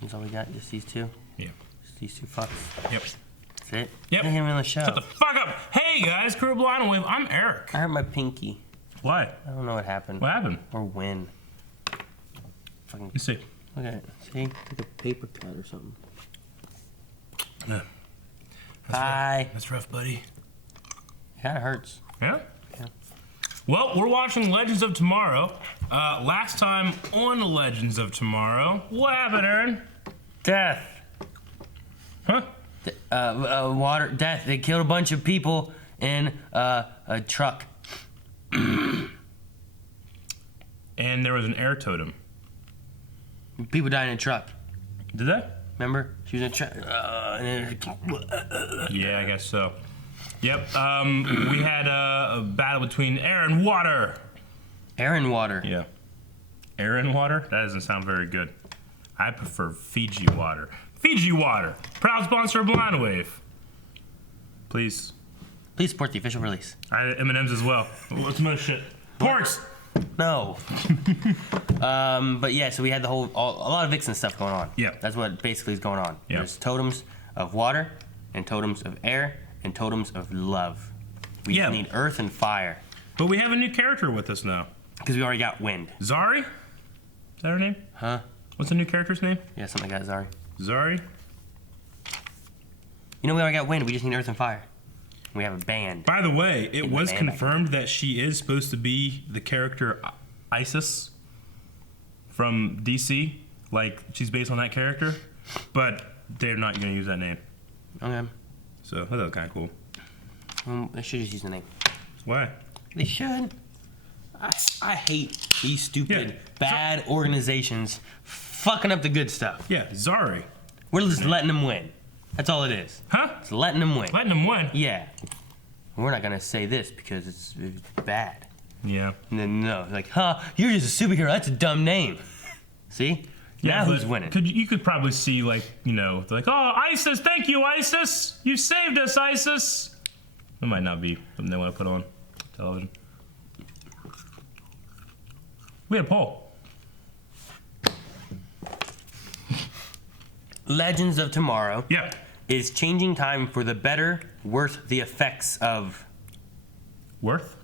That's all we got? Just these two? Yeah. Just these two fucks? Yep. That's it? Yep. I didn't even on the show. Shut the fuck up. Hey, guys. Crew Blind Wave. I'm Eric. I hurt my pinky. Why? I don't know what happened. What happened? Or when. Fucking. Let's see. Look at it. See? It's like a paper cut or something. Yeah. Bye. That's rough, buddy. It kind of hurts. Yeah? Yeah. Well, we're watching Legends of Tomorrow. Last time on Legends of Tomorrow, what happened, Aaron? Death. Huh? Water. Death. They killed a bunch of people in a truck. And there was an air totem. People died in a truck. Did they? Remember? She was in a truck. Yeah, I guess so. Yep. We had a battle between air and water. Air and water. Yeah. Air and water? That doesn't sound very good. I prefer Fiji water. Fiji water. Proud sponsor of Blind Wave. Please. Please support the official release. M&M's as well. What's most shit? Porks! No. But yeah, so we had a lot of Vixen stuff going on. Yeah. That's what basically is going on. Yeah. There's totems of water, and totems of air, and totems of love. We just need earth and fire. But we have a new character with us now. Because we already got wind. Zari? Is that her name? Huh? What's the new character's name? Yeah, something like that, Zari. Zari? You know, we already got wind. We just need earth and fire. We have a band. By the way, it was band confirmed that she is supposed to be the character Isis from DC. Like, she's based on that character. But they're not going to use that name. Okay. So, that was kind of cool. They should just use the name. Why? They should. I hate these stupid, bad organizations fucking up the good stuff. Yeah, Zari. We're just letting them win. That's all it is. Huh? It's letting them win. Letting them win? Yeah. We're not gonna say this because it's bad. Yeah. And then no, like, you're just a superhero. That's a dumb name. See? Yeah, now who's winning? You could probably see, like, they're like, oh, ISIS, thank you, ISIS. You saved us, ISIS. That might not be something they want to put on television. We had a poll. Legends of Tomorrow. Yeah. Is changing time for the better worth the effects of Worth?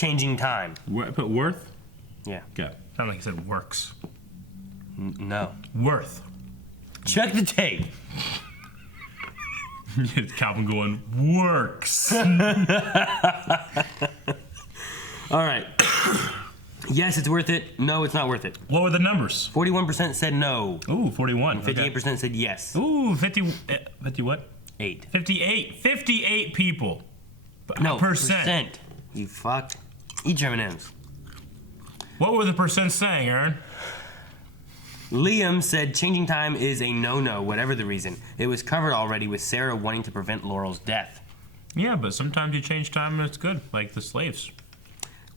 changing time? Put worth? Yeah. Okay. Sound like you said works. No. Worth. Check the tape. Calvin going, works. All right. Yes, it's worth it. No, it's not worth it. What were the numbers? 41% said no. Ooh, 41. 58% said yes. Ooh, 50 what? 8. 58. 58 people. No, percent. You fuck. Eat your M&Ms. What were the percent saying, Aaron? Liam said changing time is a no-no, whatever the reason. It was covered already with Sarah wanting to prevent Laurel's death. Yeah, but sometimes you change time and it's good, like the slaves.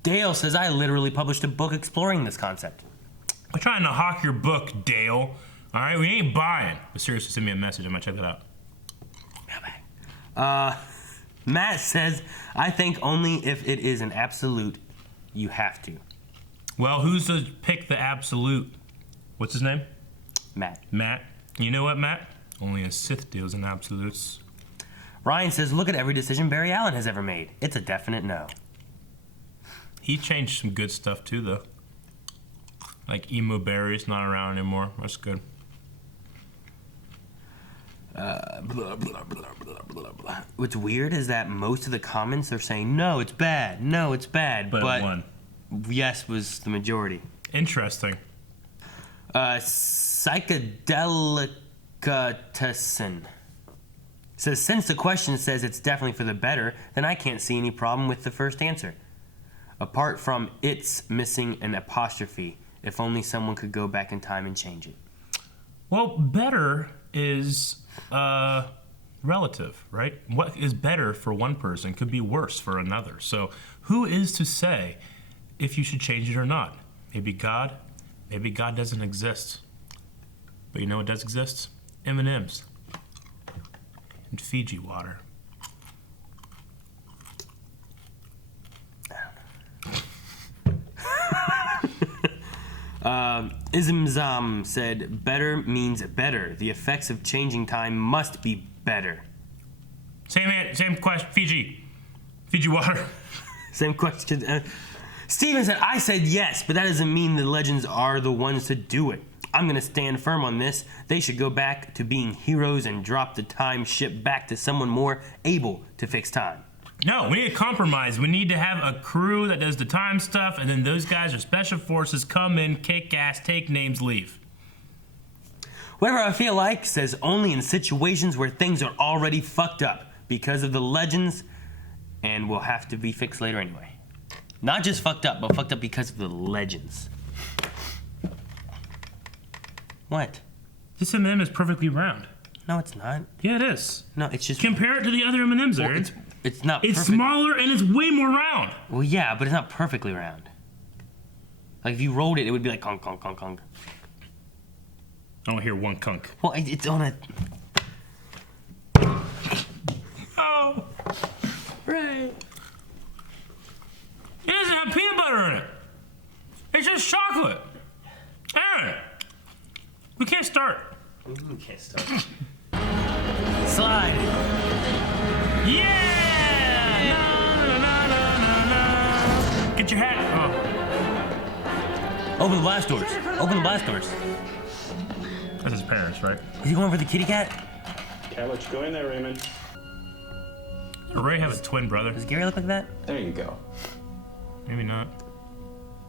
Dale says I literally published a book exploring this concept. I'm trying to hawk your book, Dale. All right, we ain't buying. But seriously, send me a message. I might check that out. Matt says I think only if it is an absolute, you have to. Well, who's to pick the absolute? What's his name? Matt. Matt. You know what, Matt? Only a Sith deals in absolutes. Ryan says look at every decision Barry Allen has ever made. It's a definite no. He changed some good stuff too, though. Like Emo Barry's not around anymore. That's good. Blah, blah, blah, blah, blah, blah. What's weird is that most of the comments are saying no, it's bad. No, it's bad. But it won. Yes was the majority. Interesting. Psychedelicatessen says since the question says it's definitely for the better, then I can't see any problem with the first answer. Apart from it's missing an apostrophe. If only someone could go back in time and change it. Well, better is relative, right? What is better for one person could be worse for another. So who is to say if you should change it or not? Maybe God. Maybe God doesn't exist. But you know what does exist? M&M's. And Fiji water. Ismzam said, better means better. The effects of changing time must be better. Same question. Fiji water. Same question. Steven said, I said yes, but that doesn't mean the legends are the ones to do it. I'm going to stand firm on this. They should go back to being heroes and drop the time ship back to someone more able to fix time. No, we need a compromise. We need to have a crew that does the time stuff, and then those guys are special forces, come in, kick ass, take names, leave. Whatever I feel like says only in situations where things are already fucked up because of the legends and will have to be fixed later anyway. Not just fucked up, but fucked up because of the legends. What? This M&M is perfectly round. No, it's not. Yeah, it is. No, it's just... Compare it to the other M&Ms, Well, Aaron. it's not It's perfect. smaller and it's way more round. Well, yeah, but it's not perfectly round. Like, if you rolled it, it would be like conk, conk, conk, conk. I don't hear one kunk. Well, it's on a... Oh, Right. it doesn't have peanut butter in it. It's just chocolate. Aaron, we can't start. You can't stop. Slide. Yeah! Na, na, na, na, na. Get your hat. Oh, Open the blast doors. Open the blast doors. that's his parents, right? Is he going for the kitty cat? Can't let you go in there, Raymond. Does Ray have a twin brother? Does Gary look like that? There you go. Maybe not.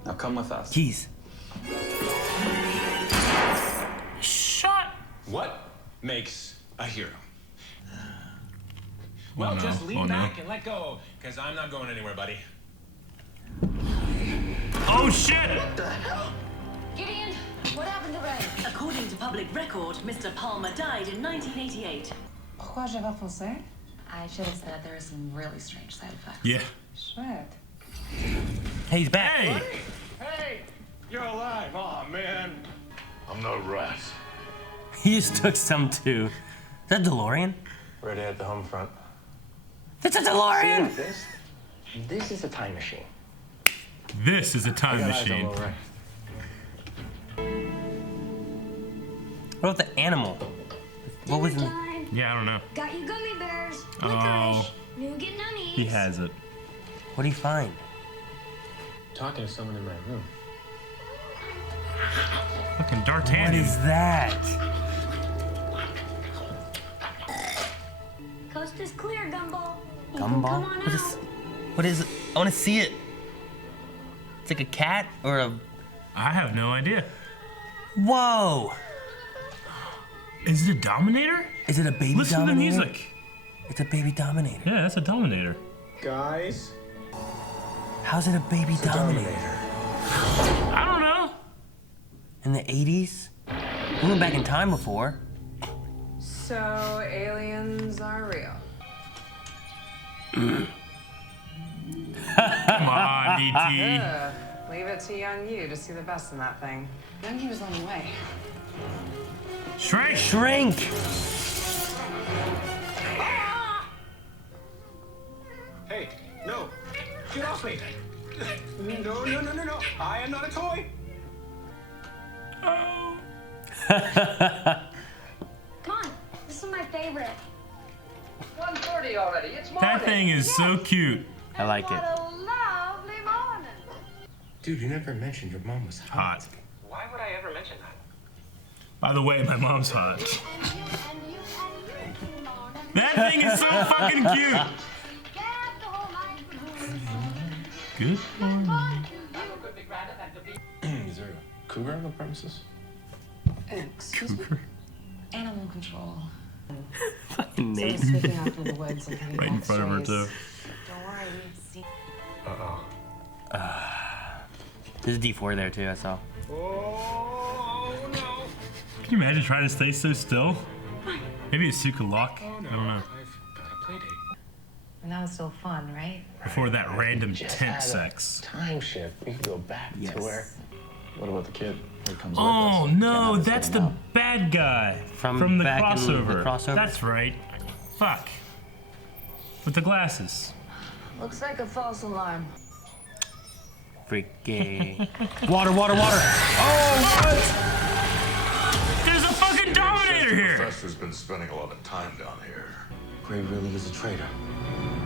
Now come with us. Keys. Shut. What makes a hero? Oh, Well, no. just lean Oh, no. back and let go, because I'm not going anywhere, buddy. Oh shit! Gideon, what happened to Ray? According to public record, Mr. Palmer died in 1988. Pourquoi j'ai pas foncé? I should have said there are some really strange side effects. Yeah. Chouette. Hey, he's back. Hey! Hey, you're alive. Oh, man. I'm no rat. He just took some too. Is that DeLorean? Ready at the home front. That's a DeLorean! This is a time machine. This is a time Got eyes on machine. low right. What about the animal? What was in... Time. Yeah, I don't know. Got you gummy bears. Oh. Licorice. Nougat nunnies. He has it. What do you find? Talking to someone in my room. Fucking What D'Artagnan. is that? Coast is clear, Gumball. You can Gumball? Come on What out. is... What is it? I want to see it. It's like a cat or a... I have no idea. Whoa! Is it a Dominator? Is it a baby Listen to the Dominator? music. It's a baby Dominator. Yeah, that's a Dominator. Guys, How's it a baby Dominator? I don't know. In the 80s? We went back in time before. So aliens are real. Come on, E.T. Leave it to young you to see the best in that thing. Young you was on the way. Shrink. Shrink! Hey, no. Get off me. No, no, no, no, no. I am not a toy. Oh. Come on. This is my favorite. 1:30 already. It's That thing is so cute. I like it. What a lovely morning. Dude, you never mentioned your mom was Hot. why would I ever mention that? By the way, my mom's hot. And you, morning. That thing is so fucking cute. Get the whole night. Good. Is there a cougar on the premises? Excuse me. Animal control. Fucking Nate. Sweeping out through the woods and coming Right in back front of her, strays. too. Don't worry, we've seen. Uh-oh. There's a D4 there too, I saw. Oh, no. Can you imagine trying to stay so still? Maybe it's Suka Lock. Oh, no. I don't know. I've got a play date. And that was still fun, right? Before that random Just tent had a sex. Time shift. We could go back Yes. to where. What about the kid? He comes Oh with us. no, Can't have us that's let him the out. bad guy From the back in the crossover. crossover? That's right. Fuck. With the glasses. Looks like a false alarm. freaky. Water, water, water. Oh, what? There's a fucking Dominator here. Professor's been spending a lot of time down here. Gray really is a traitor.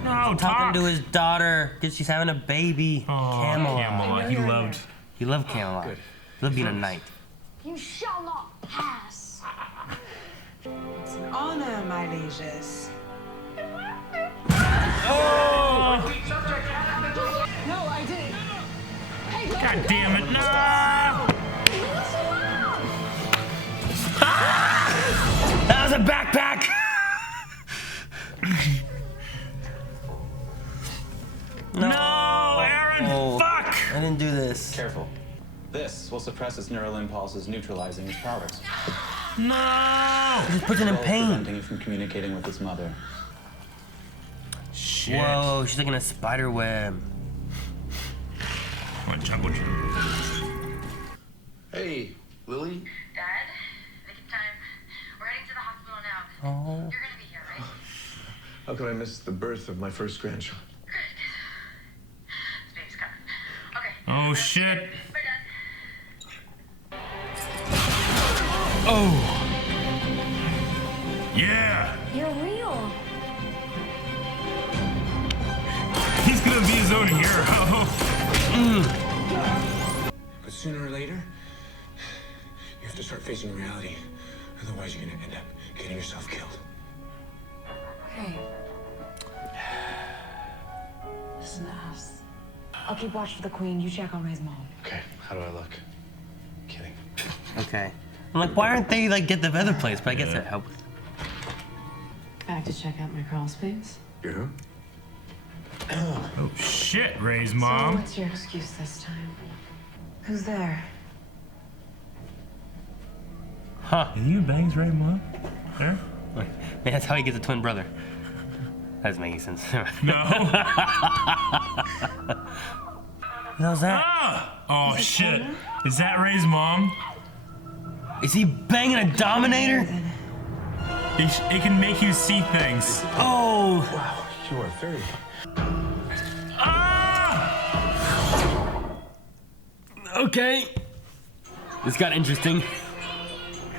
No, Talking to his daughter because she's having a baby. Oh, Camelot. Camelot. He loved Camelot. Good. He loved being a knight. You shall not pass. It's an honor, my lieges. Oh! No, I didn't. Hey, God damn it! No! That was a backpack. No, Aaron! Oh, Fuck! I didn't do this. Careful. This will suppress its neural impulses, neutralizing its powers. No! Just puts it in pain. Preventing it from communicating with its mother. Shit. Whoa, she's like in a spider web. Come on, Jungle Jim. Hey, Lily? Dad, make it time. We're heading to the hospital now. Oh. You're gonna be here, right? How could I miss the birth of my first grandchild? Good. This baby's coming. Okay. Oh, shit. We're done. Oh! Yeah! You're real. He's gonna be his own hero. But sooner or later, you have to start facing reality. Otherwise, you're gonna end up getting yourself killed. Hey. Listen to us. I'll keep watch for the queen. You check on Ray's mom. Okay, how do I look? Kidding. Okay. I'm like, why aren't they like get the other place? But I guess that helps. Back to check out my crawl space. You who? Oh, shit, Ray's So mom. what's your excuse this time? Who's there? Huh. Did you bangs Ray's mom? There? Yeah, that's how he gets a twin brother. That's making sense. No. How's that? Ah! Oh, shit. Is that Ray's mom? Is he banging a Dominator? It can make you see things. Oh! Wow, you are very... Ah! Okay. This got interesting.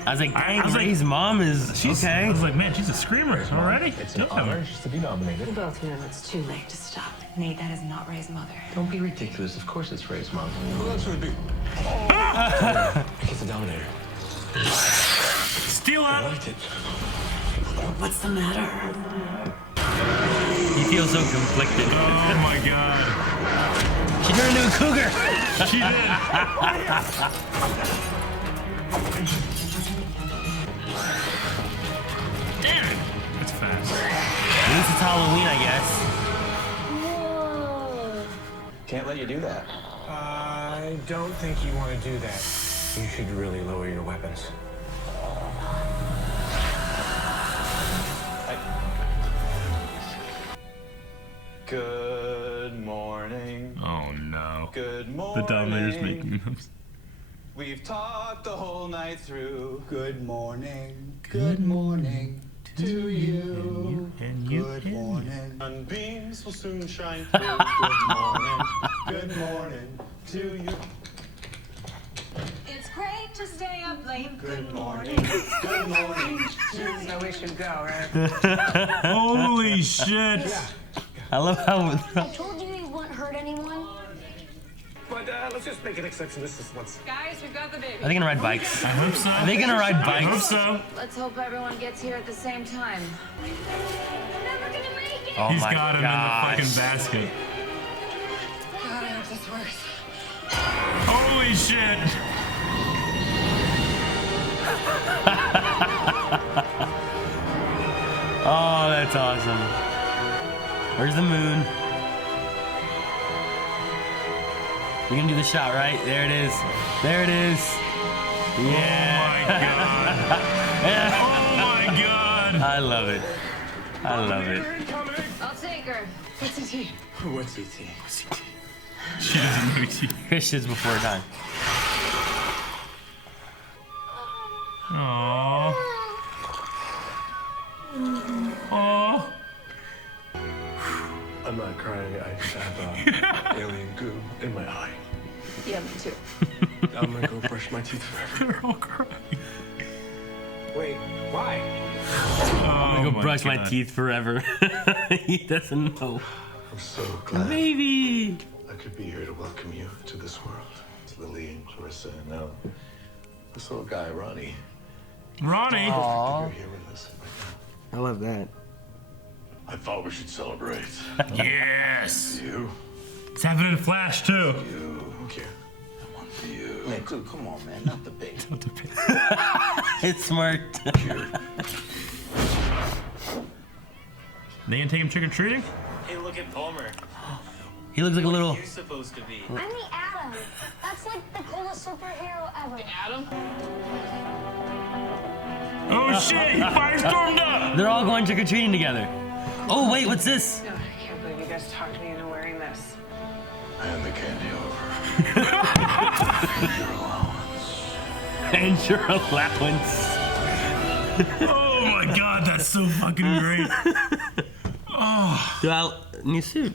I was like, dang, Ray's mom is She's, okay. I was like, man, she's a screamer already. It's an honor just to be nominated. We both know it's too late to stop. Nate, that is not Ray's mother. Don't be ridiculous. Of course it's Ray's mom. Who else would it be? It's the Dominator. Steal I it. liked it. What's the matter? He feels so conflicted. Oh my god. She turned into a cougar. She did. Damn it. That's fast. At least it's Halloween, I guess. Whoa. Can't let you do that. I don't think you want to do that. You should really lower your weapons. Good morning. Oh no. Good morning. The Dominator's making moves. We've talked the whole night through. Good morning. Good morning to you. Good morning. Sunbeams will soon shine through. Good morning. Good morning to you. It's great to stay up late. Good morning. Good morning to you. So we should go, right? Holy shit. I love how. I told you wouldn't hurt anyone. But let's just make an exception this once. Guys, we've got the baby. Are they gonna ride bikes? I hope so. Are they gonna ride I hope bikes? so. Let's hope everyone gets here at the same time. I'm never gonna make it. Oh He's my got him gosh. in the fucking basket. God, I hope this works. Holy shit. Oh, that's awesome. Where's the moon? You're gonna do the shot, right? There it is. There it is. Yeah. Oh my god. I love it. I love it. I'll take her. What's it? What's ET? She doesn't know you. Christians before time. Aww. Aww. I'm not crying. I just have alien goo in my eye. Yeah, me too. I'm gonna go brush my teeth forever. They're all crying. Wait, why? I'm gonna go brush my God. teeth forever. He doesn't know. I'm so glad Baby. I could be here to welcome you to this world. It's Lily and Clarissa and now this little guy, Ronnie. Ronnie. You're here with us right I love that. now. I thought we should celebrate. Yes. You, It's happening in Flash too. you, here. I want you. Man, dude, come on, man. Not the baby. It's smart. They gonna take him trick or treating? Hey, look at Palmer. He looks like a little. You're supposed to be. I'm the Atom. That's like the coolest superhero ever. Atom? Oh shit! He firestormed up. They're all going trick or treating together. Oh wait, what's this? Oh, I can't believe you guys talked me into wearing this. Hand the candy over. Your allowance. And your allowance. Oh my god, that's so fucking great. Dude, new suit.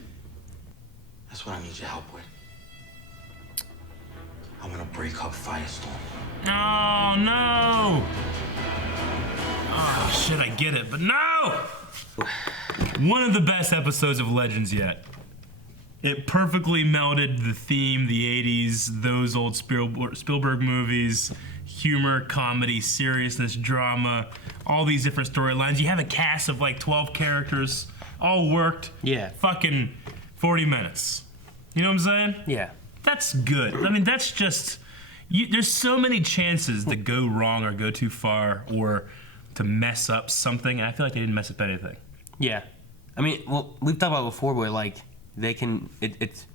That's what I need your help with. I want to break up Firestorm. Oh no! Oh shit, I get it, but no! One of the best episodes of Legends yet. It perfectly melded the theme, the 80s, those old Spielberg movies, humor, comedy, seriousness, drama, all these different storylines. You have a cast of like 12 characters, all worked. Yeah. Fucking 40 minutes. You know what I'm saying? Yeah. That's good. I mean, that's just. There's so many chances to go wrong or go too far or to mess up something. And I feel like they didn't mess up anything. Yeah. I mean, well, we've talked about it before where, like, they can. It's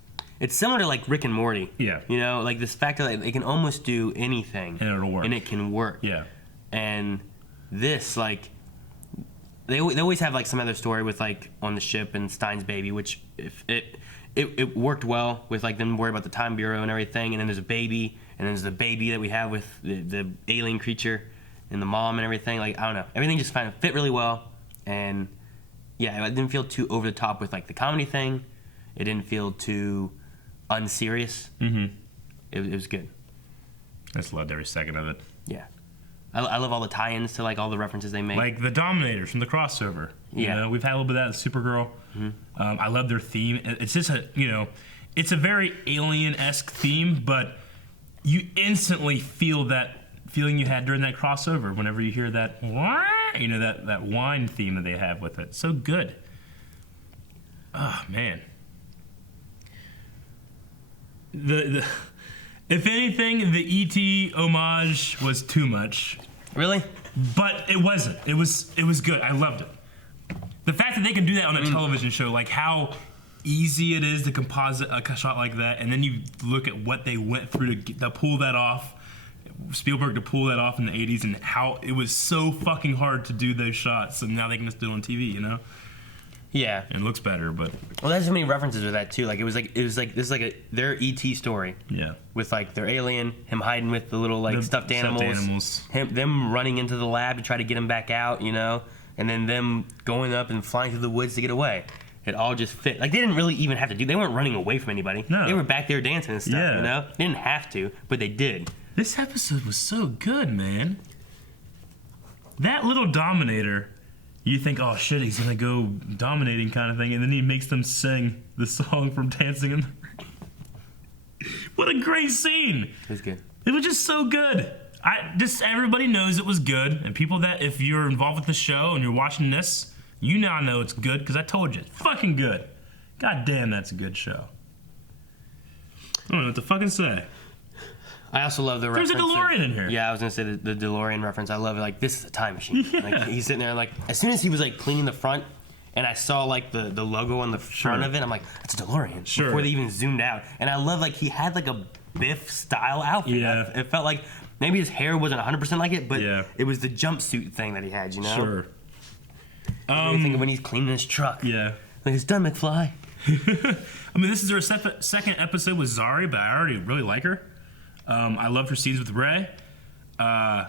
similar to, like, Rick and Morty. Yeah. You know, like, this fact that they can almost do anything. And it'll work. And it can work. Yeah. And this, like. They always have, like, some other story with, like, on the ship and Stein's baby, which if it worked well with, like, them worried about the Time Bureau and everything. And then there's a baby. And then there's the baby that we have with the alien creature and the mom and everything. Like, I don't know. Everything just kind of fit really well. And, yeah, it didn't feel too over the top with, like, the comedy thing. It didn't feel too unserious. Mm-hmm. It was good. I just loved every second of it. Yeah. I love all the tie-ins to, like, all the references they make. Like the Dominators from the crossover. Yeah. You know, we've had a little bit of that with Supergirl. Mm-hmm. I love their theme. It's just it's a very alien-esque theme, but you instantly feel that feeling you had during that crossover whenever you hear that, that wine theme that they have with it. So good. Oh, man. If anything, the E.T. homage was too much. Really? But it wasn't. It was good. I loved it. The fact that they can do that on a television show, like how easy it is to composite a shot like that, and then you look at what they went through to pull that off, Spielberg to pull that off in the 80s, and how it was so fucking hard to do those shots, and now they can just do it on TV, you know? Yeah. And it looks better, but Well, there's so many references with that too. Like it was like this is like their ET story. yeah. With like their alien, him hiding with the little like The stuffed animals, them running into the lab to try to get him back out, you know, and then them going up and flying through the woods to get away. It all just fit. Like they didn't really even have to do. They weren't running away from anybody. No. They were back there dancing and stuff. Yeah. You know, they didn't have to, but they did. This episode was so good, man. That little Dominator, you think, oh shit, he's gonna go dominating kind of thing, and then he makes them sing the song from Dancing in the Rain. What a great scene! It was good. It was just so good. Everybody knows it was good, and people that, if you're involved with the show and you're watching this, you now know it's good, because I told you, it's fucking good. God damn, that's a good show. I don't know what to fucking say. I also love the There's reference. a DeLorean in here. Yeah, I was gonna say the DeLorean reference. I love it. Like this is a time machine. Yeah. Like he's sitting there. Like as soon as he was like cleaning the front, and I saw like the logo on the front of it, I'm like, it's a DeLorean. Sure. Before they even zoomed out, and I love like he had like a Biff style outfit. Yeah. It felt like maybe his hair wasn't 100% like it, but Yeah. it was the jumpsuit thing that he had. You know. Sure. What do you think of when he's cleaning his truck? Yeah. Like it's done, McFly. I mean, this is our second episode with Zari, but I already really like her. I loved her scenes with Ray. Yeah,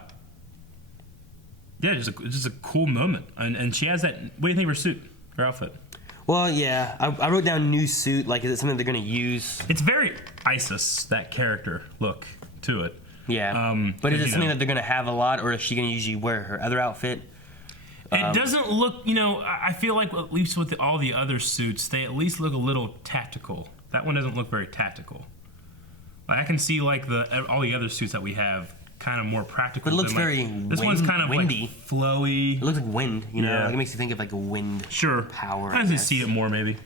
just a cool moment. And she has that. What do you think of her suit, her outfit? Well, yeah, I wrote down new suit. Like, is it something they're gonna use? It's very ISIS, that character look to it. Yeah. But is it something that they're gonna have a lot, or is she gonna usually wear her other outfit? It doesn't look, I feel like at least with all the other suits, they at least look a little tactical. That one doesn't look very tactical. Like, I can see like all the other suits that we have kind of more practical. But it looks than, very this one's kind of windy, like flowy. It looks like wind, Yeah. Like it makes you think of like a wind. Sure. Power. I can see it more maybe.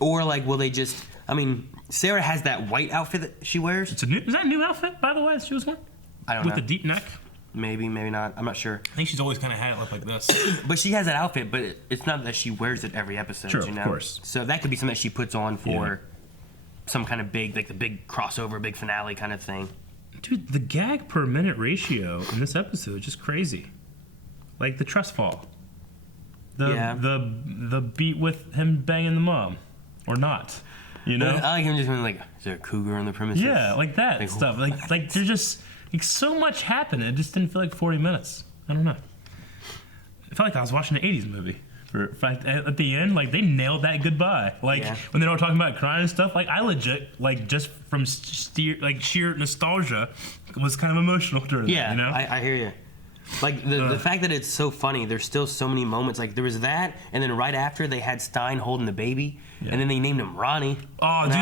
Or like, will they just? I mean, Sarah has that white outfit that she wears. Is that a new outfit, by the way? She was wearing? I don't know. With the deep neck. Maybe not. I'm not sure. I think she's always kind of had it look like this. But she has that outfit, but it's not that she wears it every episode. Sure, you know? of course. So that could be something that she puts on for some kind of big, like the big crossover, big finale kind of thing. Dude, the gag per minute ratio in this episode is just crazy. Like the trust fall. The beat with him banging the mom. Or not. I like him just being like, is there a cougar on the premises? Yeah, like that stuff. Like there's just so much happened. It just didn't feel like 40 minutes. I don't know. I felt like I was watching an 80s movie. At the end, like they nailed that goodbye. Like when they were talking about crying and stuff, like I legit, like just from sheer nostalgia, was kind of emotional during that. I hear you. Like the fact that it's so funny. There's still so many moments. Like there was that, and then right after they had Stein holding the baby, and then they named him Ronnie. Oh, dude,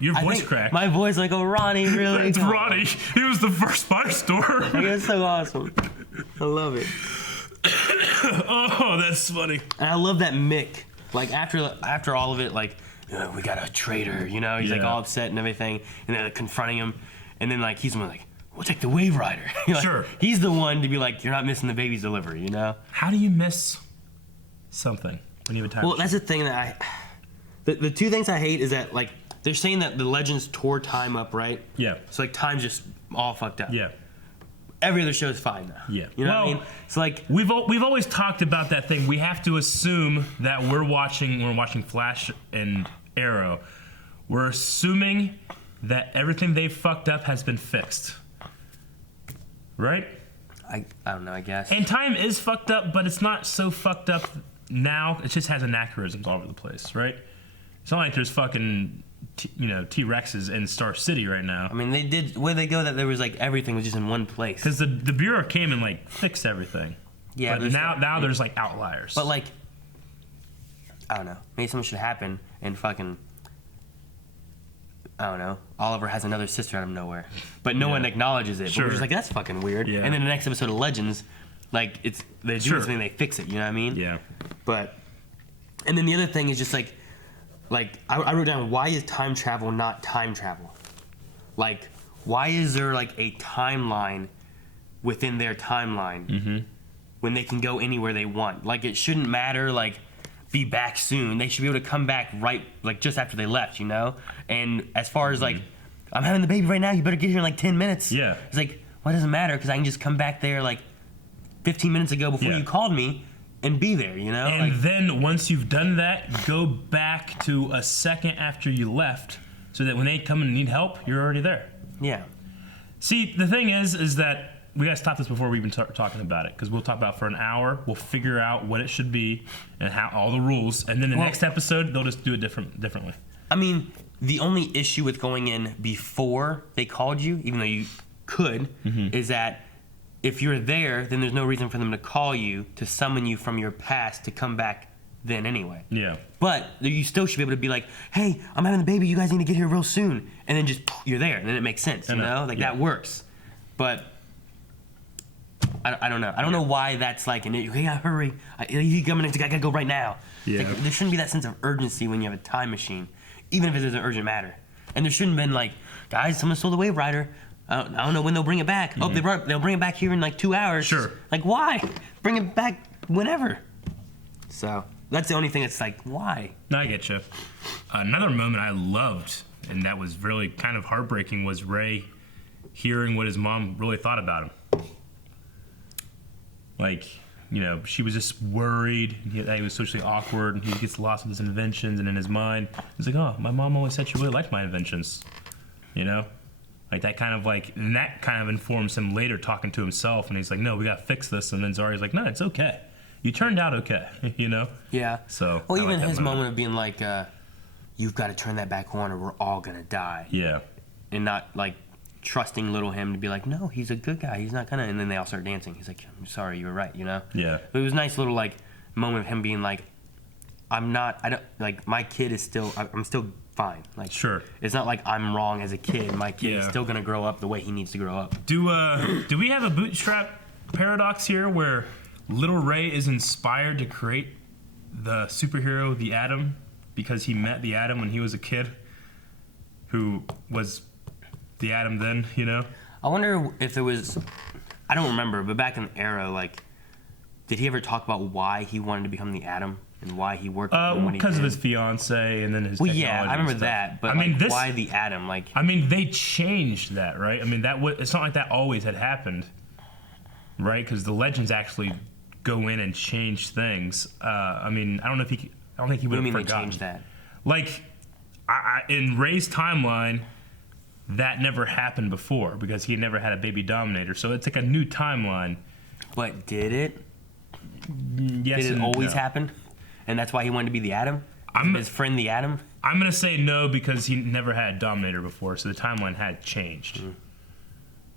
your voice cracked. My voice like, oh, Ronnie, really? It's Ronnie. He was the first Firestorm. Like, it's so awesome. I love it. Oh, that's funny. And I love that Mick. Like after all of it, like we got a traitor. He's like all upset and everything, and they're like, confronting him, and then like he's the one like, we'll take the Wave Rider. Like, sure. He's the one to be like, you're not missing the baby's delivery. How do you miss something when you have a time? Well, that's the thing that the two things I hate is that like they're saying that the Legends tore time up, right? Yeah. So like time's just all fucked up. Yeah. Every other show is fine now. Yeah. You know what I mean? It's like we've always talked about that thing. We have to assume that we're watching Flash and Arrow. We're assuming that everything they've fucked up has been fixed. Right? I don't know, I guess. And time is fucked up, but it's not so fucked up now. It just has anachronisms all over the place, right? It's not like there's fucking T-Rexes in Star City right now. I mean, they did. Where they go that there was like everything was just in one place. Because the Bureau came and like fixed everything. Yeah. But now there's like outliers. But like, I don't know. Maybe something should happen and fucking, I don't know. Oliver has another sister out of nowhere, but no one acknowledges it. Sure. But we're just like, that's fucking weird. Yeah. And then the next episode of Legends, like they do something, they fix it. You know what I mean? Yeah. But, and then the other thing is just like I wrote down, why is time travel not time travel? Like, why is there like a timeline within their timeline when they can go anywhere they want? Like, it shouldn't matter. Like, be back soon. They should be able to come back right, like just after they left, And as far as like, I'm having the baby right now. You better get here in like 10 minutes. Yeah. It's like, well, it doesn't matter because I can just come back there like 15 minutes ago before you called me and be there, And then once you've done that, go back to a second after you left, so that when they come and need help, you're already there. Yeah. See, the thing is that we gotta stop this before we even start talking about it, because we'll talk about it for an hour. We'll figure out what it should be and how all the rules, and then the next episode they'll just do it differently. I mean, the only issue with going in before they called you, even though you could, is that if you're there, then there's no reason for them to call you to summon you from your past to come back then anyway. Yeah. But you still should be able to be like, hey, I'm having the baby, you guys need to get here real soon. And then just, you're there. And then it makes sense, that works. But I don't know. I don't know why that's like, hey, hurry. I gotta go right now. Yeah. Like, there shouldn't be that sense of urgency when you have a time machine, even if it doesn't urgent matter. And there shouldn't have been like, guys, someone stole the Wave Rider. I don't know when they'll bring it back. Oh, they'll bring it back here in like 2 hours. Sure. Like, why? Bring it back whenever. So that's the only thing that's like, why? No, I get you. Another moment I loved, and that was really kind of heartbreaking, was Ray hearing what his mom really thought about him. Like, she was just worried that he was socially awkward, and he gets lost with his inventions, and in his mind, he's like, oh, my mom always said she really liked my inventions. Like that kind of informs him later talking to himself, and he's like, no, we gotta fix this. And then Zari's like, no, it's okay. you turned out okay, you know? Yeah. So. Well, I even like that his moment of being like, you've got to turn that back on or we're all going to die. Yeah. And not like trusting little him to be like, no, he's a good guy. He's not going to. And then they all start dancing. He's like, I'm sorry, you were right, you know? Yeah. But it was a nice little like moment of him being like, I don't, like, my kid is still, I'm still fine. Like, Sure. It's not like I'm wrong as a kid. My kid is Yeah. still going to grow up the way he needs to grow up. Do we have a bootstrap paradox here where little Ray is inspired to create the superhero, the Atom, because he met the Atom when he was a kid, who was the Atom then, you know? I wonder if there was, I don't remember, but back in the era, like, did he ever talk about why he wanted to become the Atom and why he worked with him when he Because of did? his fiance and then his Well, technology yeah, I and remember stuff. that, but I mean, like, why the Atom? Like, I mean, they changed that, right? I mean, it's not like that always had happened, right? Because the Legends actually go in and change things. I mean, I don't think he what would do you have mean they forgotten. changed that? Like, in Ray's timeline, that never happened before because he never had a baby Dominator. So it's like a new timeline. But did it? Yes, Did it and always no. happen? And that's why he wanted to be the Atom? His friend the Atom? I'm gonna say no because he never had a Dominator before, so the timeline had changed.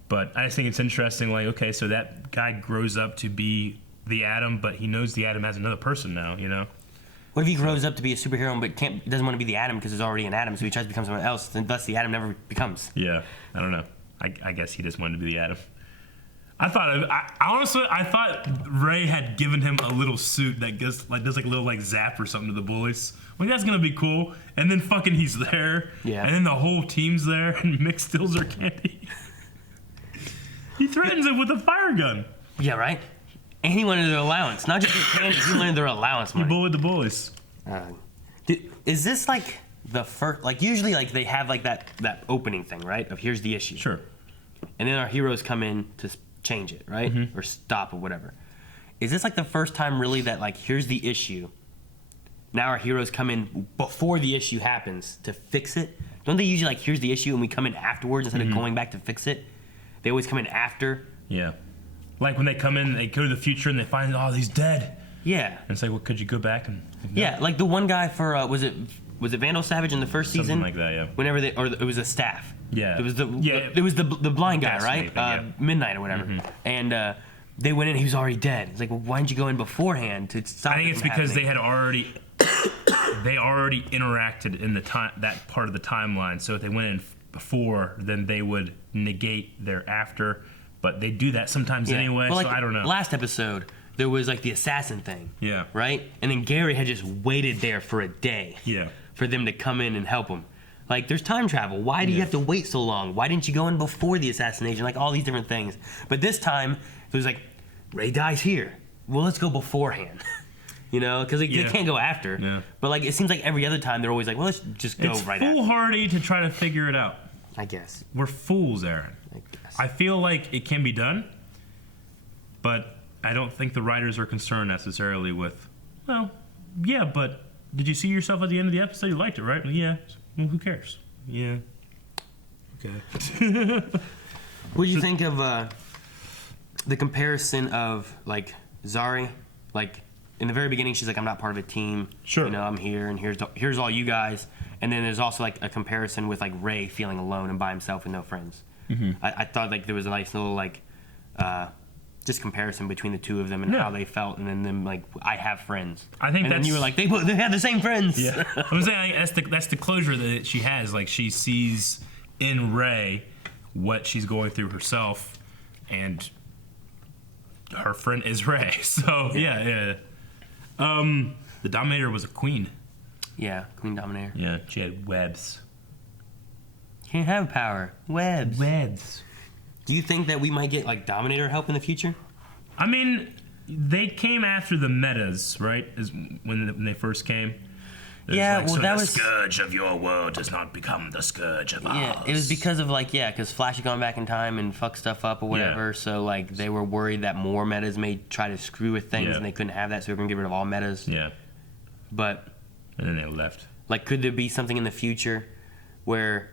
But I just think it's interesting. Like, okay, so that guy grows up to be the Atom, but he knows the Atom has another person now. You know? What if he grows up to be a superhero but doesn't want to be the Atom because there's already an Atom, so he tries to become someone else, and thus the Atom never becomes? Yeah, I don't know. I guess he just wanted to be the Atom. I honestly thought Ray had given him a little suit that does like a little like zap or something to the bullies. Like, that's gonna be cool. And then fucking he's there. Yeah. And then the whole team's there and Mick steals her candy. He threatens him with a fire gun. Yeah, right? And he wanted their allowance. Not just their candy, he wanted their allowance He money. bullied the bullies. Is this like the first, like usually like they have like that opening thing, right? Of here's the issue. Sure. And then our heroes come in to change it, right? Mm-hmm. Or stop or whatever. Is this like the first time really that like here's the issue? Now our heroes come in before the issue happens to fix it? Don't they usually like here's the issue and we come in afterwards instead of going back to fix it? They always come in after. Yeah. Like when they come in, they go to the future and they find, oh, he's dead. Yeah. And it's like, well, could you go back and? Yeah, like the one guy for was it Vandal Savage in the first season? Something like that, yeah. Whenever it was a staff. Yeah. It was the Yeah. blind guy, Gas right? Nathan, yeah. Midnight or whatever. And they went in. He was already dead. It's like, well, why didn't you go in beforehand to stop? I think it it's from because happening? they had already interacted in the time that part of the timeline. So if they went in before, then they would negate their after. But they do that sometimes anyway. Well, like, so I don't know. Last episode, there was like the assassin thing. Yeah. Right. And then Gary had just waited there for a day. Yeah. For them to come in and help him. Like, there's time travel. Why do you have to wait so long? Why didn't you go in before the assassination? Like, all these different things. But this time, it was like, Ray dies here. Well, let's go beforehand. You know? Because they can't go after. Yeah. But, like, it seems like every other time they're always like, well, let's just go It's right after. foolhardy to try to figure it out. I guess. We're fools, Aaron. I guess. I feel like it can be done, but I don't think the writers are concerned necessarily with, well, yeah, but did you see yourself at the end of the episode? You liked it, right? Well, yeah. Well, who cares? Yeah. Okay. What do you think of the comparison of, like, Zari? Like, in the very beginning, she's like, I'm not part of a team. Sure. You know, I'm here, and here's all you guys. And then there's also, like, a comparison with, like, Ray feeling alone and by himself with no friends. Mm-hmm. I thought, like, there was a nice little, like, just comparison between the two of them and how they felt, and then them, like, I have friends. I think and that's... then you were like, they have the same friends. Yeah. I'm saying that's the closure that she has. Like, she sees in Ray what she's going through herself, and her friend is Ray. So yeah. The Dominator was a queen. Yeah, Queen Dominator. Yeah, she had webs. Can't have power. Webs. Webs. Do you think that we might get, like, Dominator help in the future? I mean, they came after the metas, right? When they first came. Yeah, like, well, so that the was... scourge of your world does not become the scourge of ours. Yeah, it was because of, like, because Flash had gone back in time and fucked stuff up or whatever, Yeah. so, like, they were worried that more metas may try to screw with things, Yeah. and they couldn't have that, so they were going to get rid of all metas. Yeah. But, And then they left. like, could there be something in the future where,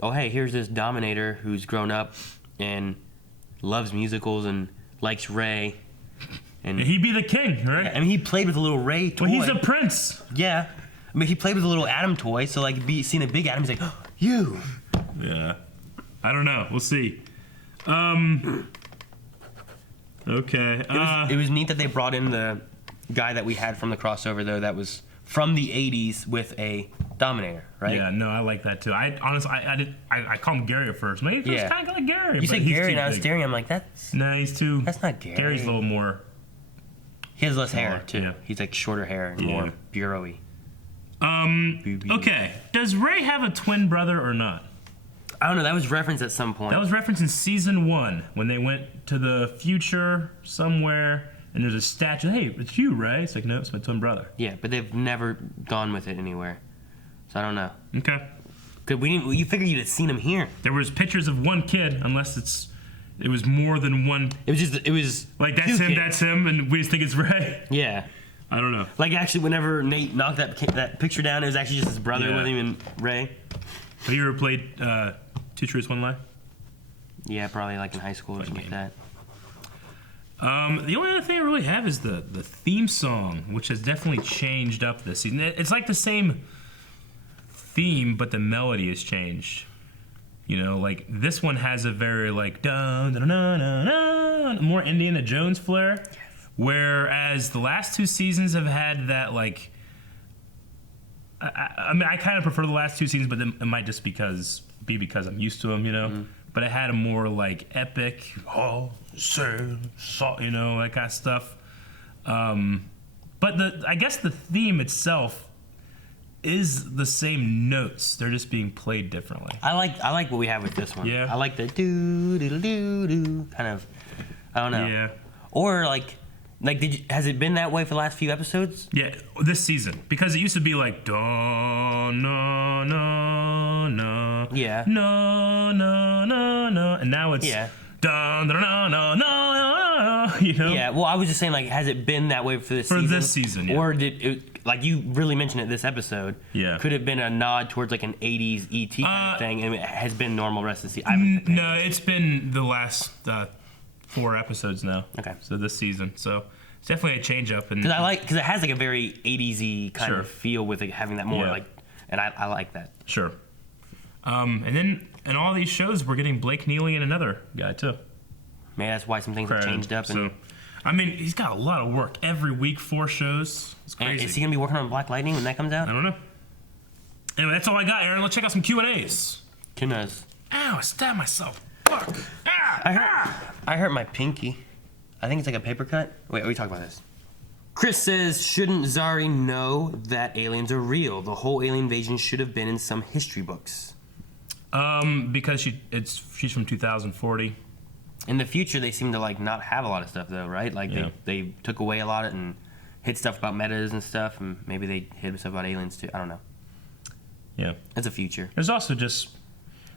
oh, hey, here's this Dominator who's grown up and loves musicals and likes Ray, And He'd be the king, right? I mean, he played with a little Ray toy. Well, he's a prince. Yeah. I mean, he played with a little Adam toy, so like, seeing a big Adam, he's like, oh, you. Yeah. I don't know. We'll see. Okay. It was neat that they brought in the guy that we had from the crossover, though, that was from the 80s with a Dominator, right? Yeah, no, I like that too. I honestly, I call him Gary at first. Maybe it's kind of like Gary. You said Gary, and I was staring. I'm like, that's. No, he's too. That's not Gary. Gary's a little more. He has less hair too. Yeah. He's like shorter hair and more bureau-y. Okay. Does Ray have a twin brother or not? I don't know. That was referenced at some point. That was referenced in season 1 when they went to the future somewhere. And there's a statue. Hey, it's you, Ray. It's like, no, it's my twin brother. Yeah, but they've never gone with it anywhere, so I don't know. Okay. Cause you figured you'd have seen him here. There was pictures of one kid, unless it was more than one. It was like that's him, that's him, and we just think it's Ray. Yeah. I don't know. Like actually, whenever Nate knocked that picture down, it was actually just his brother with him and Ray. Have you ever played Two Truths, One Lie? Yeah, probably like in high school or something like that. The only other thing I really have is the theme song, which has definitely changed up this season. It's like the same theme, but the melody has changed. You know, like this one has a very like dun dun dun dun dun, more Indiana Jones flair, whereas the last 2 seasons have had that like. I mean, I kind of prefer the last 2 seasons, but it might just be because I'm used to them, you know. Mm-hmm. But it had a more like epic, you know, that kind of stuff. But I guess the theme itself is the same notes. They're just being played differently. I like what we have with this one. Yeah. I like the doo doo doo doo kind of. I don't know. Yeah. Or like has it been that way for the last few episodes? Yeah, this season, because it used to be like da na na na. Yeah. Na na na na, and now it's da na na na na. You know. Yeah. Well, I was just saying, like, has it been that way for this season? For this season, yeah. Or did it, like you really mentioned it this episode? Yeah. Could it have been a nod towards like an '80s ET kind of thing, and it has been normal rest of the season? No, it's been the last 4 episodes now. Okay. So this season, so it's definitely a change up. And because it has like a very '80s-y kind of feel with it having that more like, and I like that. Sure. And then in all these shows, we're getting Blake Neely and another guy too. Maybe that's why some things have changed up. So, I mean, he's got a lot of work every week, 4 shows. It's crazy. And is he gonna be working on Black Lightning when that comes out? I don't know. Anyway, that's all I got, Aaron. Let's check out some Q&As. Q&As. Ow, I stabbed myself. Fuck. I hurt my pinky. I think it's like a paper cut. Wait, we talk about this. Chris says, shouldn't Zari know that aliens are real? The whole alien invasion should have been in some history books. Because she's from 2040. In the future, they seem to like not have a lot of stuff though, right? Like they took away a lot of it and hid stuff about metas and stuff, and maybe they hid stuff about aliens too. I don't know. Yeah, it's a future. There's also just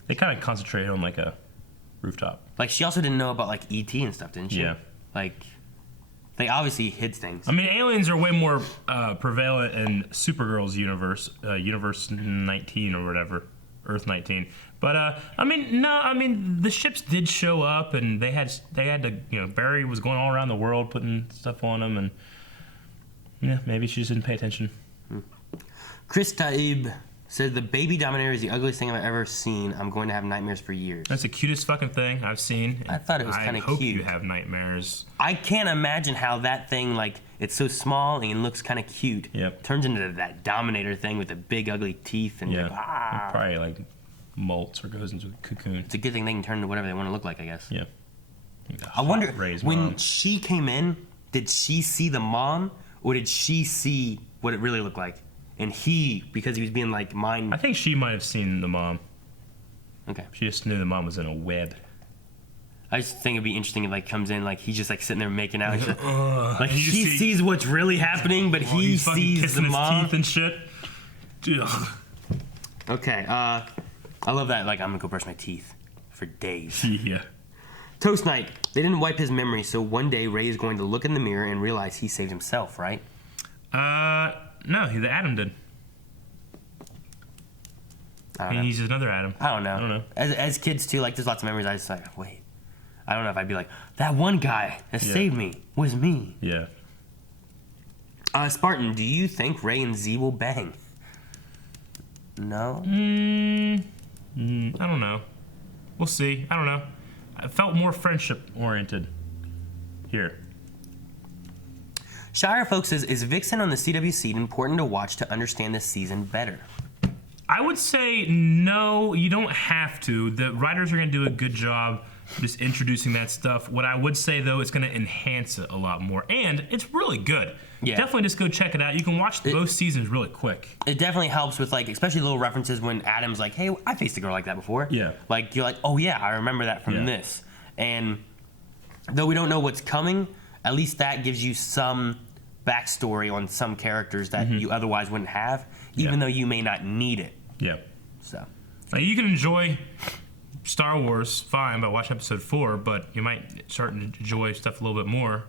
they kind of concentrate on like a rooftop. Like she also didn't know about like ET and stuff, didn't she? Yeah. Like they obviously hid things. I mean, aliens are way more prevalent in Supergirl's universe, Universe 19 or whatever, Earth 19. But I mean, the ships did show up, and they had to, you know, Barry was going all around the world putting stuff on them, and yeah, maybe she just didn't pay attention. Chris Taib said the baby Dominator is the ugliest thing I've ever seen. I'm going to have nightmares for years. That's the cutest fucking thing I've seen. I thought it was kind of cute. I hope you have nightmares. I can't imagine how that thing, like, it's so small and looks kind of cute. Yep. Turns into that Dominator thing with the big ugly teeth and it probably like molts or goes into a cocoon. It's a good thing they can turn into whatever they want to look like, I guess. Yeah. I wonder, when she came in, did she see the mom or did she see what it really looked like? And he, because he was being like mind... I think she might have seen the mom. Okay. She just knew the mom was in a web. I just think it'd be interesting if like comes in like he's just like sitting there making out. Like he sees what's really happening, but he sees the mom. His teeth and shit. Ugh. Okay. I love that. Like I'm gonna go brush my teeth for days. Yeah. Toast night. They didn't wipe his memory, so one day Ray is going to look in the mirror and realize he saved himself, right? No, the Adam did. I don't know. He's another Adam. I don't know. As kids too, like there's lots of memories. I just like wait. I don't know if I'd be like, that one guy that saved me was me. Yeah. Spartan, do you think Ray and Z will bang? No? I don't know. We'll see. I don't know. I felt more friendship-oriented here. Shire folks says, is Vixen on the CW seed important to watch to understand this season better? I would say no, you don't have to. The writers are going to do a good job just introducing that stuff. What I would say, though, it's going to enhance it a lot more. And it's really good. Yeah. Definitely just go check it out. You can watch both seasons really quick. It definitely helps with, like, especially little references when Adam's like, hey, I faced a girl like that before. Yeah. Like, you're like, oh, yeah, I remember that from this. And though we don't know what's coming, at least that gives you some backstory on some characters that you otherwise wouldn't have, even though you may not need it. Yeah. So. Now, you can enjoy Star Wars fine by watching episode 4, but you might start to enjoy stuff a little bit more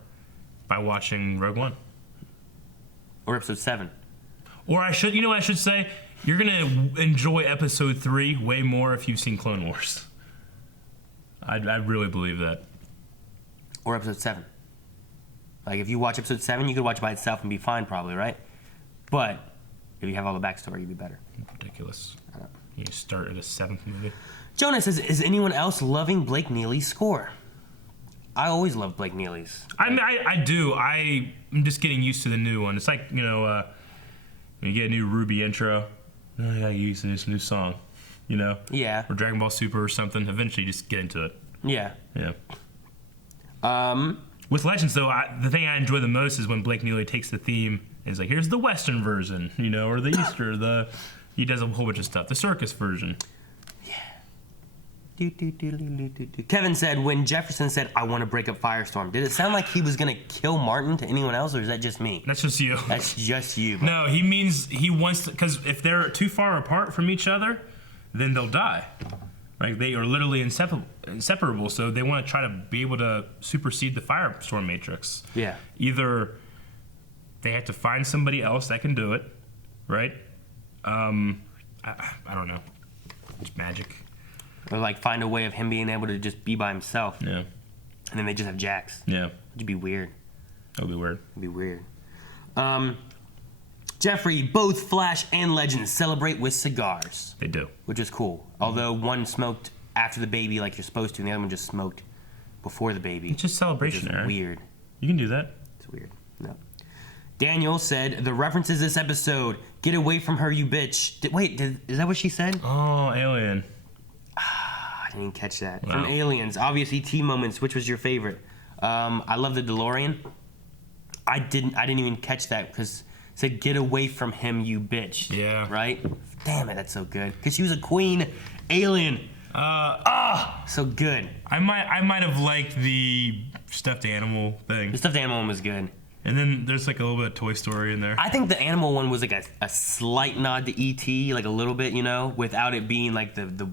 by watching Rogue One. Or episode 7. Or I should say, you're going to enjoy episode 3 way more if you've seen Clone Wars. I really believe that. Or episode 7. Like, if you watch episode 7, you could watch it by itself and be fine, probably, right? But if you have all the backstory, you'd be better. Ridiculous. You start at a 7th movie. Jonah says, is anyone else loving Blake Neely's score? I always love Blake Neely's. I do. I'm just getting used to the new one. It's like, when you get a new Ruby intro, I gotta get used to this new song, Yeah. Or Dragon Ball Super or something. Eventually, you just get into it. Yeah. Yeah. With Legends, though, the thing I enjoy the most is when Blake Neely takes the theme and is like, here's the Western version, or the Easter, he does a whole bunch of stuff. The circus version. Kevin said, when Jefferson said, I want to break up Firestorm, did it sound like he was going to kill Martin to anyone else, or is that just me? That's just you. That's just you. Bro. No, he means he wants to, because if they're too far apart from each other, then they'll die. Like, they are literally inseparable, so they want to try to be able to supersede the Firestorm Matrix. Yeah. Either they have to find somebody else that can do it, right? I don't know. It's magic. Or, like, find a way of him being able to just be by himself. Yeah. And then they just have Jax. Yeah. It'd be weird. That would be weird. It'd be weird. Jeffrey, both Flash and Legends celebrate with cigars. They do. Which is cool. Although one smoked after the baby like you're supposed to, and the other one just smoked before the baby. It's just celebration, Aaron. Weird. You can do that. It's weird. No. Daniel said, the references this episode, get away from her, you bitch. Is that what she said? Oh, Alien. I didn't even catch that. Wow. From Aliens, obvious ET moments, which was your favorite? I love the DeLorean. I didn't even catch that because it said, get away from him, you bitch. Yeah. Right? Damn it, that's so good. Because she was a queen alien. So good. I might have liked the stuffed animal thing. The stuffed animal one was good. And then there's like a little bit of Toy Story in there. I think the animal one was like a slight nod to E.T., like a little bit, without it being like the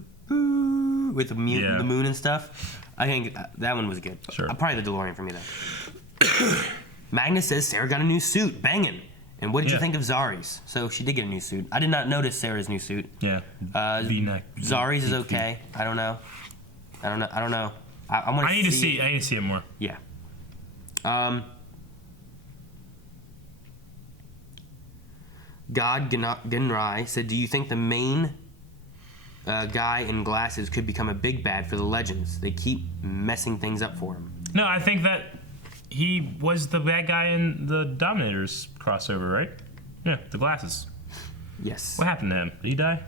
with the moon and stuff. I think that one was good. Sure. Probably the DeLorean for me, though. Magnus says Sarah got a new suit. Banging. And what did you think of Zari's? So she did get a new suit. I did not notice Sarah's new suit. Yeah. V-neck. Zari's is okay. I don't know. I need to see it more. Yeah. God Gunrai said, do you think the main guy in glasses could become a big bad for the Legends? They keep messing things up for him. No, I think that he was the bad guy in the Dominators crossover, right? Yeah, the glasses. Yes. What happened to him? Did he die?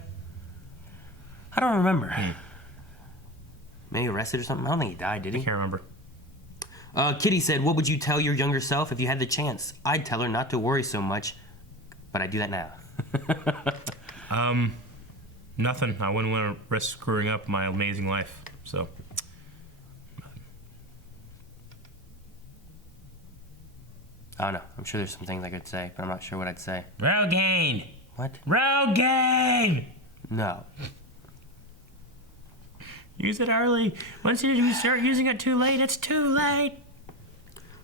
I don't remember. Maybe arrested or something? I don't think he died, did he? I can't remember. Kitty said, what would you tell your younger self if you had the chance? I'd tell her not to worry so much, but I do that now. Nothing. I wouldn't want to risk screwing up my amazing life, so. I don't know. I'm sure there's some things I could say, but I'm not sure what I'd say. Rogaine! What? Rogaine! No. Use it early. Once you start using it too late, it's too late.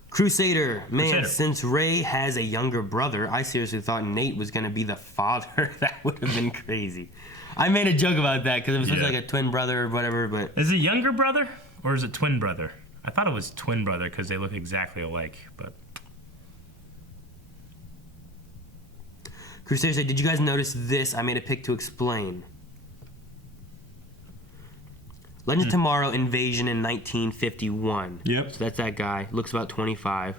Crusader. Man, since Ray has a younger brother, I seriously thought Nate was going to be the father. That would have been crazy. I made a joke about that because it was supposed to be like a twin brother or whatever, but... Is it younger brother or is it twin brother? I thought it was twin brother because they look exactly alike, but... Crusader said, did you guys notice this? I made a pic to explain. Legend of Tomorrow invasion in 1951. Yep. So that's that guy. Looks about 25.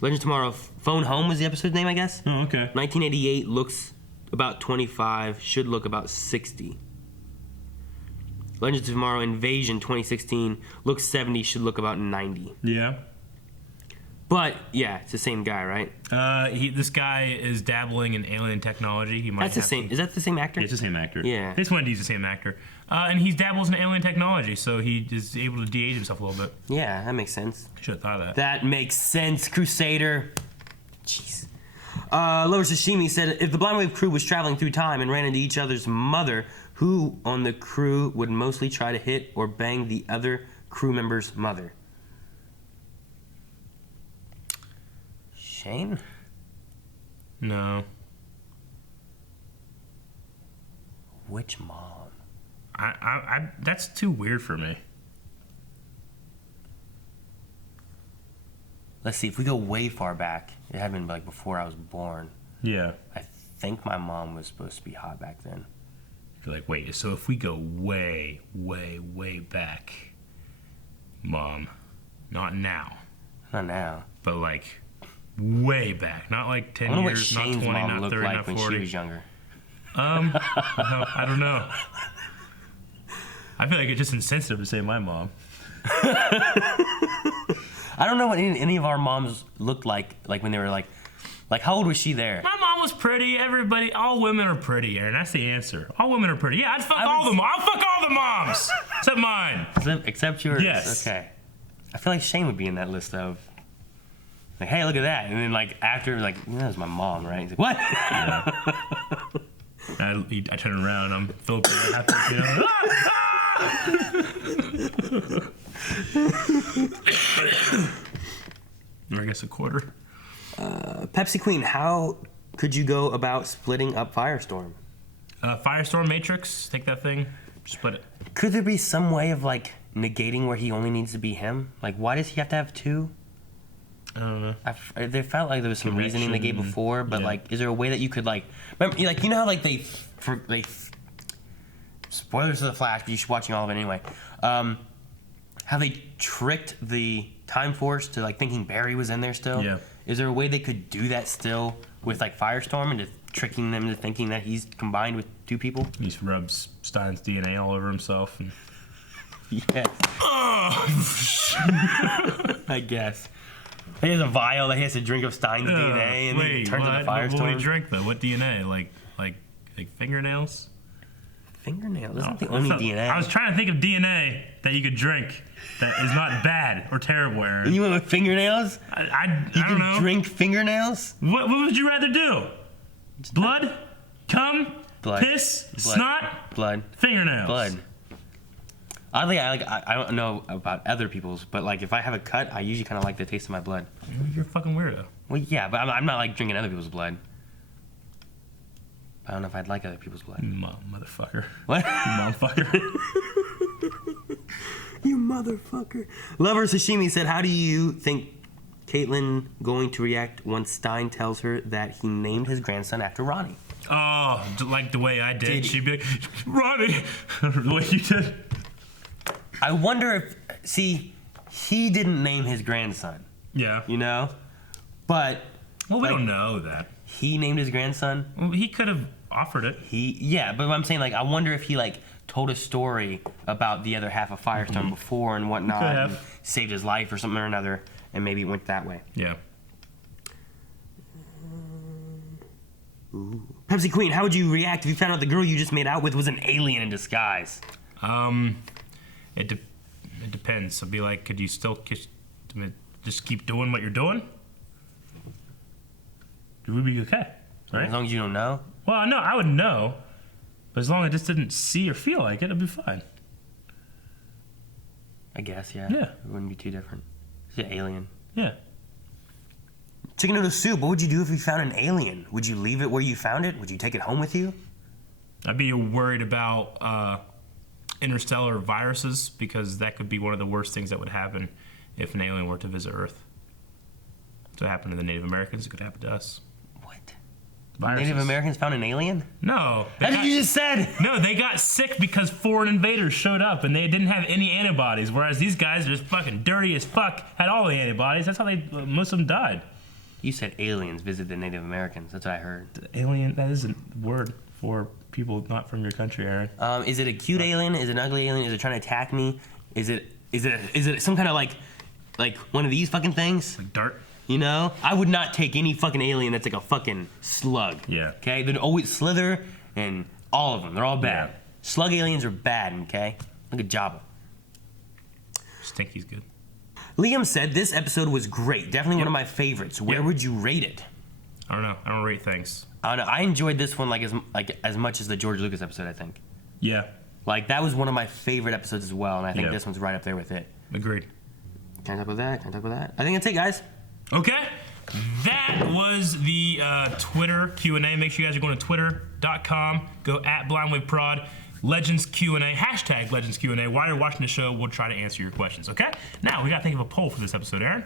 Legend of Tomorrow Phone Home was the episode's name, I guess. Oh, okay. 1988 looks about 25. Should look about 60. Legend of Tomorrow Invasion 2016 looks 70. Should look about 90. Yeah. But yeah, it's the same guy, right? This guy is dabbling in alien technology. He might. That's the same. Is that the same actor? Yeah, it's the same actor. Yeah. This one, he's the same actor, and he dabbles in alien technology, so he is able to de-age himself a little bit. Yeah, that makes sense. Should have thought of that. That makes sense, Crusader. Jeez. Lower Sashimi said, if the Blind Wave crew was traveling through time and ran into each other's mother, who on the crew would mostly try to hit or bang the other crew member's mother? Shane? No. Which mom? I that's too weird for me. Let's see, if we go way far back, it had been like before I was born. Yeah. I think my mom was supposed to be hot back then. You're like, wait, so if we go way, way, way back, Mom, not now, Not now. but like way back, not like 10 I wonder what years, not Shane's 20, mom not looked 30, like not when 40. she was younger. I don't know. I feel like it's just insensitive to say my mom. I don't know what any of our moms looked like when they were like how old was she there? My mom was pretty. Everybody, all women are pretty, Aaron. That's the answer. All women are pretty. Yeah, I'll fuck all the moms except mine. Except yours. Yes. Okay. I feel like Shane would be in that list of like, hey, look at that, and then like after like that was my mom, right? He's like, what? Yeah. I turn around and I'm Philip. I guess a quarter. Pepsi Queen, how could you go about splitting up Firestorm? Firestorm Matrix, take that thing, split it. Could there be some way of like negating where he only needs to be him? Like, why does he have to have two? I don't know. There felt like there was some reasoning they gave before, but yeah. like, is there a way that you could like, remember, like, you know how like they spoilers of the Flash, but you're watching all of it anyway. How they tricked the Time Force to like thinking Barry was in there still. Yeah. Is there a way they could do that still with like Firestorm and just tricking them into thinking that he's combined with two people? He just rubs Stein's DNA all over himself. And... Yes. I guess. He has a vial that he has to drink of Stein's DNA and then it turns into Firestorm. What would he drink though? What DNA? Like fingernails? Fingernail? That's not the only DNA. I was trying to think of DNA that you could drink that is not bad or terrible, Aaron. And you went with fingernails? I You don't know. can drink fingernails? What would you rather do? Blood? Cum? Blood. Piss? Blood. Snot? Blood. Fingernails? Blood. Oddly, I don't know about other people's, but like if I have a cut, I usually kind of like the taste of my blood. You're a fucking weirdo. Well, yeah, but I'm not like drinking other people's blood. I don't know if I'd like other people's blood. Motherfucker. What? Motherfucker. You motherfucker. Lover Sashimi said, how do you think Caitlin going to react once Stein tells her that he named his grandson after Ronnie? Oh, like the way I did. She'd be like, Ronnie. The way you did. I wonder if, see, he didn't name his grandson. Yeah. You know? But. Well, we don't know that. He named his grandson? Well, he could have offered it. Yeah, but I'm saying, like, I wonder if he, like, told a story about the other half of Firestorm before and whatnot. And saved his life or something or another, and maybe it went that way. Yeah. Ooh. Pepsi Queen, how would you react if you found out the girl you just made out with was an alien in disguise? It depends. I'd be like, could you still just keep doing what you're doing? It would be okay, right? As long as you don't know? Well, no, I would know. But as long as I just didn't see or feel like it, it'd be fine. I guess, yeah. Yeah. It wouldn't be too different. It's an alien. Yeah. Chicken noodle soup, what would you do if you found an alien? Would you leave it where you found it? Would you take it home with you? I'd be worried about interstellar viruses, because that could be one of the worst things that would happen if an alien were to visit Earth. So it happened to the Native Americans. It could happen to us. What? Viruses. Native Americans found an alien? No. That's what you just said. No, they got sick because foreign invaders showed up and they didn't have any antibodies, whereas these guys are just fucking dirty as fuck, had all the antibodies. That's how most of them died. You said aliens visit the Native Americans. That's what I heard. Alien, that is a word for people not from your country, Aaron. Is it a cute alien? Is it an ugly alien? Is it trying to attack me? Is it some kind of like one of these fucking things? Like dart? You know? I would not take any fucking alien that's like a fucking slug. Yeah. Okay? They'd always slither and all of them. They're all bad. Yeah. Slug aliens are bad, okay? Look at Jabba. Stinky's good. Liam said this episode was great. Definitely one of my favorites. Where would you rate it? I don't know. I don't rate things. I don't know. I enjoyed this one as much as the George Lucas episode, I think. Yeah. Like, that was one of my favorite episodes as well, and I think this one's right up there with it. Agreed. Can I talk about that? I think that's it, guys. Okay. That was the Twitter Q&A. Make sure you guys are going to twitter.com. Go @BlindWaveProd. Legends Q&A. Hashtag Legends Q&A. While you're watching the show, we'll try to answer your questions, okay? Now, we got to think of a poll for this episode, Aaron.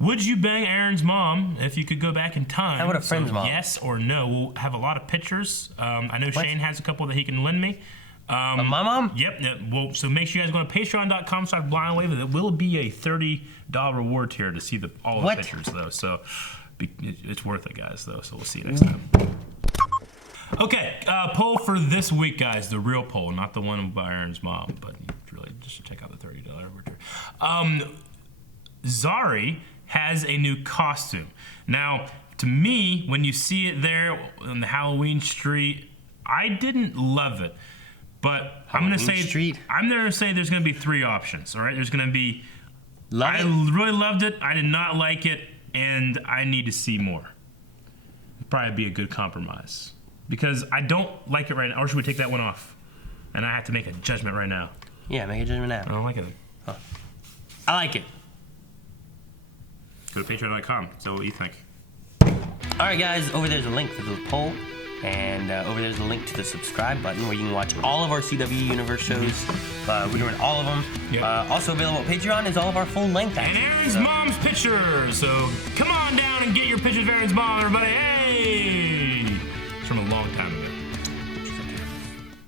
Would you bang Aaron's mom if you could go back in time? How about a friend's mom? Yes or no. We'll have a lot of pictures. I know Shane has a couple that he can lend me. My mom? Yep. Well, so make sure you guys go to patreon.com/blindwave. It will be a $30 reward tier to see all the pictures, though. So it's worth it, guys, though. So we'll see you next time. Okay, poll for this week, guys. The real poll, not the one by Aaron's mom, but really just check out the $30 reward tier. Zari has a new costume. Now, to me, when you see it there on the Halloween street, I didn't love it. But I'm going to say there's going to be 3 options, all right? There's going to be I really loved it, I did not like it, and I need to see more. It'd probably be a good compromise. Because I don't like it right now. Or should we take that one off? And I have to make a judgment right now. Yeah, make a judgment now. I don't like it. Huh. I like it. Go to patreon.com. So what do you think? All right, guys. Over there's a link for the poll. And over there's a link to the subscribe button where you can watch all of our CW Universe shows. We're doing all of them. Yep. Also available at Patreon is all of our full-length And Aaron's mom's picture. So come on down and get your pictures of Aaron's mom, everybody. Hey!